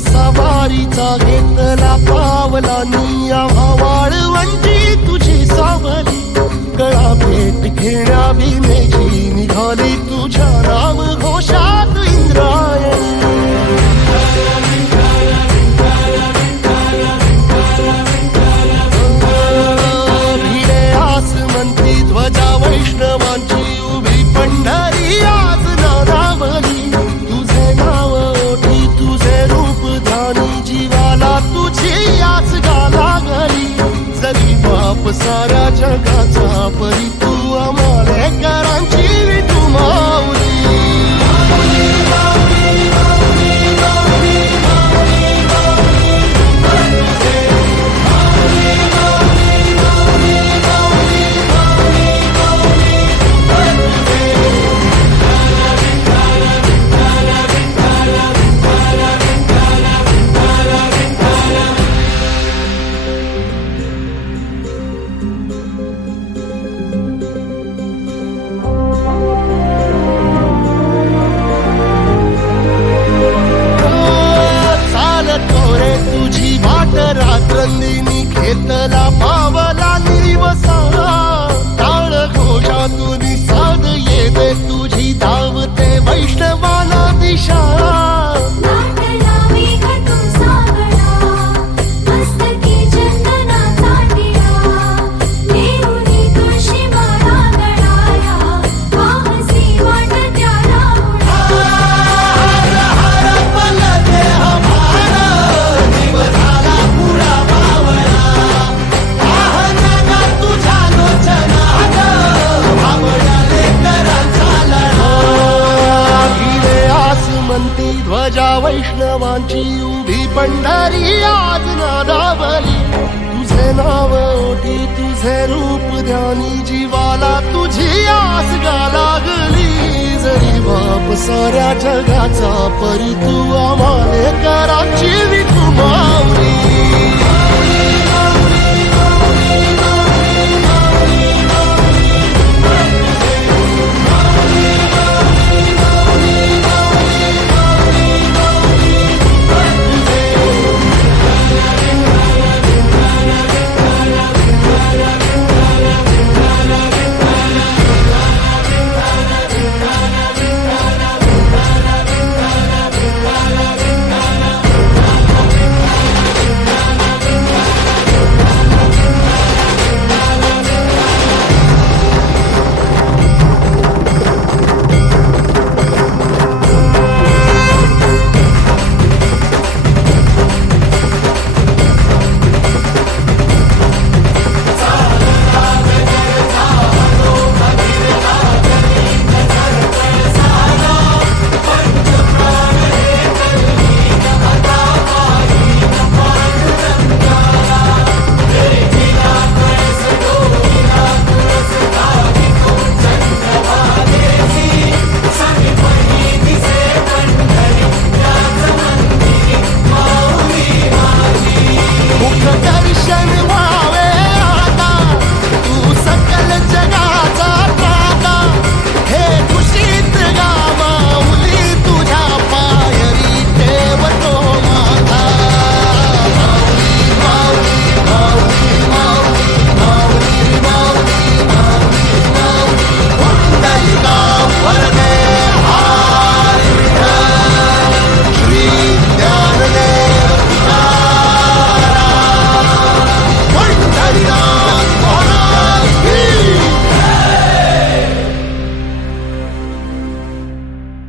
सवारीचा घेतला पावलांनी आम्हा वाळवंटी तुझी सावली गळा भेट घेण्या भीमेची निघाली तुझ्या नाम घोषात इंद्रायणी भिडे आसमंती ध्वजा वैष्णवांची उभी पंढरी आज नादावली तुझे नाव ओठी तुझे रूप ध्यानी जीवाला तुझी आज गाला गली जरी बाप साऱ्या जगाचा परी तू आमालेकरांची विठू माऊली रात्रंदिनी घेतला पावला निवसा टाळ घोषातून साध येते तुझी धावते वैष्णवाला दिशा ध्वजा वैष्णवांची उभी पंढरी आज नादावली तुझे नाव ओठी तुझे रूप ध्यानी जीवाला तुझी आस गा लागली जरी बाप साऱ्या जगाचा परी तू आमालेकरांची विठू माऊली